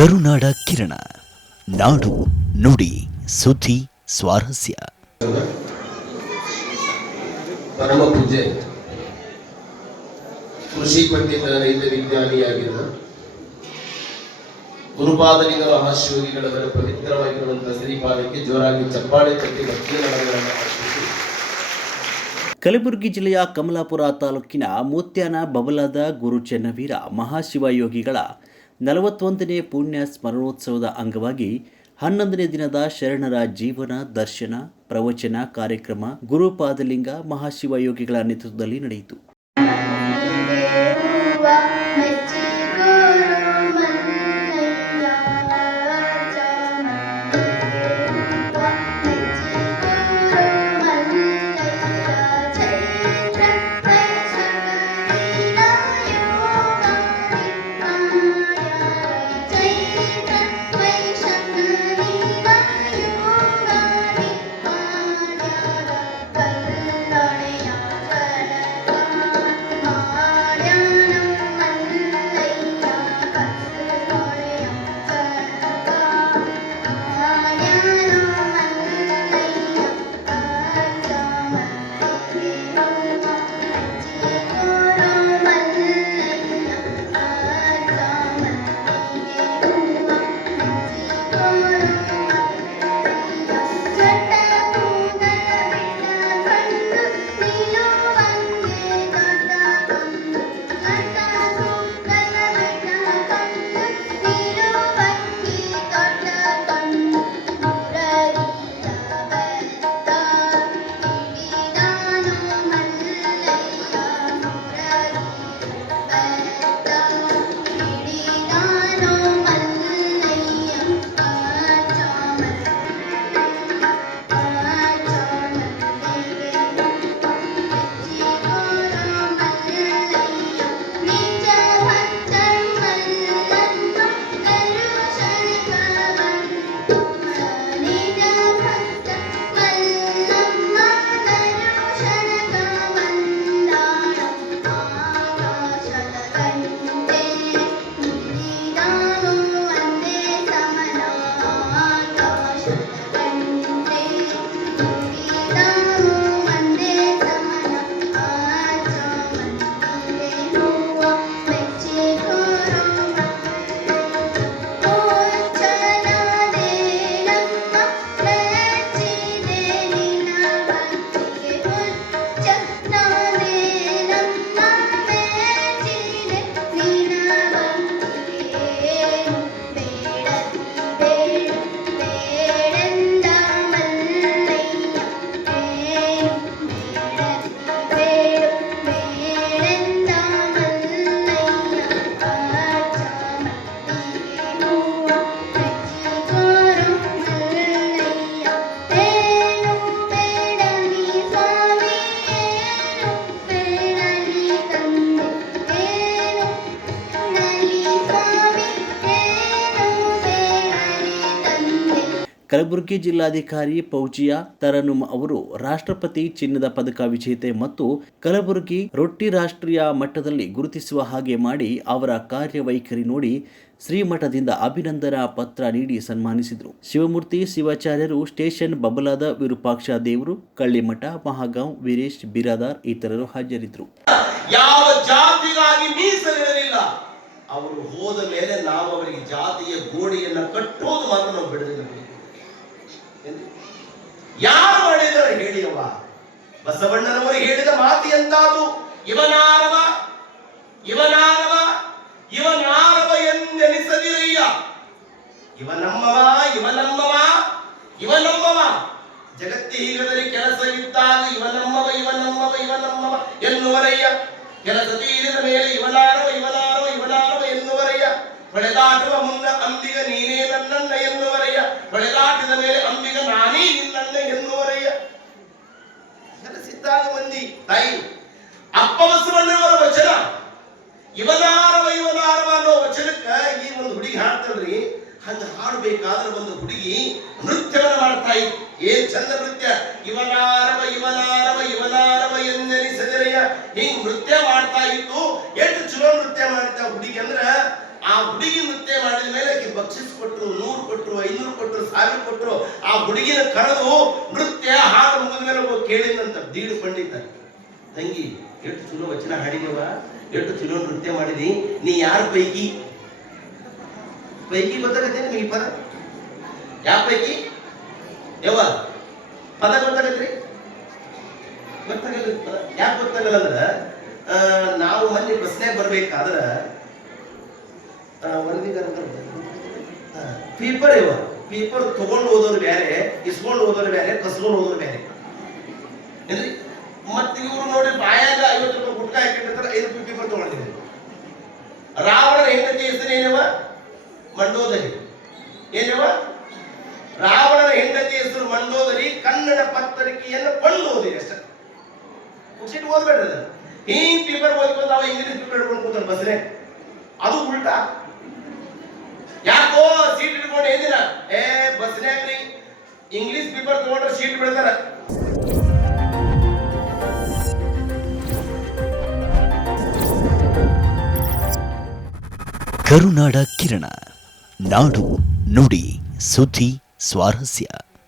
ಕರುನಾಡ ಕಿರಣ, ನಾಡು ನುಡಿ ಸುದ್ದಿ ಸ್ವಾರಸ್ಯ. ಪರಮ ಪೂಜೆ ಕೃಷಿ ಪಂಡಿತ ರೈತ ವಿಜ್ಞಾನಿಯಾಗಿರುವ ಗುರುಪಾದಲಿಂಗ ಮಹಾಶಿವರಿಗಳವರ ಪವಿತ್ರವಾಗಿರುವಂತಹ ಶ್ರೀಪಾದಕ್ಕೆ ಜೋರಾಗಿ ಚಪ್ಪಾಳೆ ತಟ್ಟಿ ಭಕ್ತಿಗಳನ್ನು ಕಲಬುರಗಿ ಜಿಲ್ಲೆಯ ಕಮಲಾಪುರ ತಾಲೂಕಿನ ಮುತ್ಯಾನ ಬಬಲಾದ ಗುರು ಚೆನ್ನವೀರ ಮಹಾಶಿವಯೋಗಿಗಳ 41ನೇ ಪುಣ್ಯ ಸ್ಮರಣೋತ್ಸವದ ಅಂಗವಾಗಿ 11ನೇ ದಿನದ ಶರಣರ ಜೀವನ ದರ್ಶನ ಪ್ರವಚನ ಕಾರ್ಯಕ್ರಮ ಗುರುಪಾದಲಿಂಗ ಮಹಾಶಿವಯೋಗಿಗಳ ನೇತೃತ್ವದಲ್ಲಿ ನಡೆಯಿತು. ಕಲಬುರಗಿ ಜಿಲ್ಲಾಧಿಕಾರಿ ಫೌಜಿಯಾ ತರನುಮ್ ಅವರು ರಾಷ್ಟ್ರಪತಿ ಚಿನ್ನದ ಪದಕ ವಿಜೇತೆ ಮತ್ತು ಕಲಬುರಗಿ ರೊಟ್ಟಿ ರಾಷ್ಟ್ರೀಯ ಮಟ್ಟದಲ್ಲಿ ಗುರುತಿಸುವ ಹಾಗೆ ಮಾಡಿ ಅವರ ಕಾರ್ಯವೈಖರಿ ನೋಡಿ ಶ್ರೀಮಠದಿಂದ ಅಭಿನಂದನಾ ಪತ್ರ ನೀಡಿ ಸನ್ಮಾನಿಸಿದರು. ಶಿವಮೂರ್ತಿ ಶಿವಾಚಾರ್ಯರು, ಸ್ಟೇಷನ್ ಬಬಲಾದ ವಿರೂಪಾಕ್ಷ ದೇವರು, ಕಳ್ಳಿಮಠ, ಮಹಾಗಾಂವ್ ವೀರೇಶ್ ಬಿರಾದಾರ್ ಇತರರು ಹಾಜರಿದ್ದರು. ಯಾವ ಜಾತಿಗಾಗಿ ಮೀಸಲಿರಲಿಲ್ಲ. ಅವರು ಹೋದ ಮೇಲೆ ನಾವು ಅವರಿಗೆ ಜಾತಿಯ ಗೋಡೆಯನ್ನು ಕಟ್ಟೋದು ಮಾತ್ರ ನಾವು ಬಿಡಲಿಲ್ಲ. ಯಾರು ಮಾಡಿದರೆ ಹೇಳಿಯವ? ಬಸವಣ್ಣನವರು ಹೇಳಿದ ಮಾತು ಎಂತಾದು? ಇವನಾರವ ಇವನಾರವ ಇವನಾರವ ಎಂದೆನಿಸದಿರಯ್ಯ. ಇವನಮ್ಮವ ಇವನಮ್ಮವ ಇವನಮ್ಮವ. ಜಗತ್ತೀರದಲ್ಲಿ ಕೆಲಸವಿದ್ದಾಗ ಇವನಮ್ಮವ ಇವನಮ್ಮವ ಇವನಮ್ಮವ ಎನ್ನುವರಯ್ಯ. ಕೆಲಸ ತೀರಿದ ಮೇಲೆ ಇವನಾರವ ಇವನಾರವ ಇವನಾರವ ಎನ್ನುವರಯ್ಯ. ಹೊಳೆದಾಟುವ ಮುನ್ನ ಅಂಬಿಗ ನೀನೇ ನನ್ನನ್ನ ಎನ್ನುವರಯ್ಯ. ಹೊಳೆದಾಟಿದ ಮೇಲೆ ಅಂಬಿಗ ನಾನೇ ನಿನ್ನನ್ನ ಎನ್ನುವರಯ್ಯ. ಕೆಲಸಿದ್ದಾಗ ಮಂದಿ ತಾಯಿ ಅಪ್ಪ ಬಸವಣ್ಣನವರ ವಚನ ಇವನಾರವ ಇವನಾರವ ಅನ್ನೋ ವಚನಕ್ಕ ಈ ಒಂದು ಹುಡುಗಿ ಹಾಡ್ತಾಳ್ರಿ. ಹಂಗ ಹಾಡಬೇಕಾದ್ರೆ ಒಂದು ಹುಡುಗಿ ನೃತ್ಯವನ್ನ ಮಾಡ್ತಾ ಇತ್ತು. ಏನ್ ಚಂದ ನೃತ್ಯ! ಇವನಾರವ ಇವನಾರವ ಇವನಾರವ ಎಂದೆನಿಸದಿರಯ್ಯ. ಹಿಂಗ್ ನೃತ್ಯ ಮಾಡ್ತಾ ಇತ್ತು. ಎಷ್ಟು ಚಲೋ ನೃತ್ಯ ಮಾಡ್ತಾ ಹುಡುಗಿ ಅಂದ್ರ ಆ ಹುಡುಗಿ ನೃತ್ಯ ಮಾಡಿದ ಮೇಲೆ ಭಕ್ಷ ಕೊಟ್ಟರು, 100 ಕೊಟ್ಟರು, 500 ಕೊಟ್ಟರು, 1000 ಕೊಟ್ಟರು. ಆ ಹುಡುಗಿನ ಕರೆದು ನೃತ್ಯ ಹಾಡು ಮುಗಿದ ಮೇಲೆ ಕೇಳಿದಂತ ದೀಡು ಪಂಡಿತ, ತಂಗಿ ಎಷ್ಟು ಚಲೋ ವಚನ ಹಾಡಿದವ, ಎಷ್ಟು ಚಲೋ ನೃತ್ಯ ಮಾಡಿದಿ, ನೀ ಯಾರ ಪೈಕಿ ಗೊತ್ತಾಗತ್ತೆ ನಿಮಗೆ ಪದ? ಯಾವ ಪೈಕಿ ಯಾವ ಪದ ಗೊತ್ತಾಗತ್ರಿ? ಗೊತ್ತಾಗಲ್ಲ ಪದ. ಯಾಕೆ ಗೊತ್ತಾಗಲ್ಲ ಅಂದ್ರೆ ನಾವು ಮೊನ್ನೆ ಬಸ್ನ್ಯಾಗ ಬರ್ಬೇಕಾದ್ರ ವರದಿಗಾರ ಪೇಪರ್ ಪೇಪರ್ ತಗೊಂಡು ಓದೋರು ಬೇರೆ, ಇಸ್ಕೊಂಡು ಓದೋರು ಬೇರೆ, ಕಸ್ಕೊಂಡು ಓದೋರು ಬೇರೆ ಏನ್ರಿ. ಮತ್ತೆ ಇವ್ರು ನೋಡಿ ಬಾಯಾಗ 50 ರೂಪಾಯಿ ಗುಟ್ಕ ಹಾಕಿರ್ತಾರೆ, 5 ರೂಪಾಯಿ ಪೇಪರ್ ತಗೊಂಡಿದ್ದಾರೆ. ರಾವಣನ ಹೆಂಡತಿ ಹೆಸರು ಏನವ? ಮಂಡೋದರಿ. ಏನವ? ರಾವಣನ ಹೆಂಡತಿ ಹೆಸರು ಮಂಡೋದರಿ. ಕನ್ನಡ ಪತ್ರಿಕೆಯನ್ನು ಕೊಂಡು ಓದಿರಿ ಅಷ್ಟೇ, ಮುಗಿಸಿಟ್ಟು ಓದ್ಬೇಡ್ರಿ. ಅದನ್ನ ಹಿಂಗ್ ಪೇಪರ್ ಓದ್ಕೊಂಡು ಅವ ಇಂಗ್ಲಿಷ್ ಪೇಪರ್ ಹಿಡ್ಕೊಂಡು ಕೂತಾನೆ ಬಸ್ರೆ. ಅದು ಉಲ್ಟಾ. ಯಾಕೋ ಸೀಟ್ ಹಿಡ್ಕೊಂಡು ಏನಿಲ್ಲ ಬಸ್ನ್ಯಾಗ್ರಿ ಇಂಗ್ಲಿಷ್ ಪೇಪರ್ ತಗೊಂಡ್ರೆ ಸೀಟ್ ಬಿಡ್ತಾರ. ಕರುನಾಡ ಕಿರಣ, ನಾಡು ನುಡಿ ಸುದ್ದಿ ಸ್ವಾರಸ್ಯ.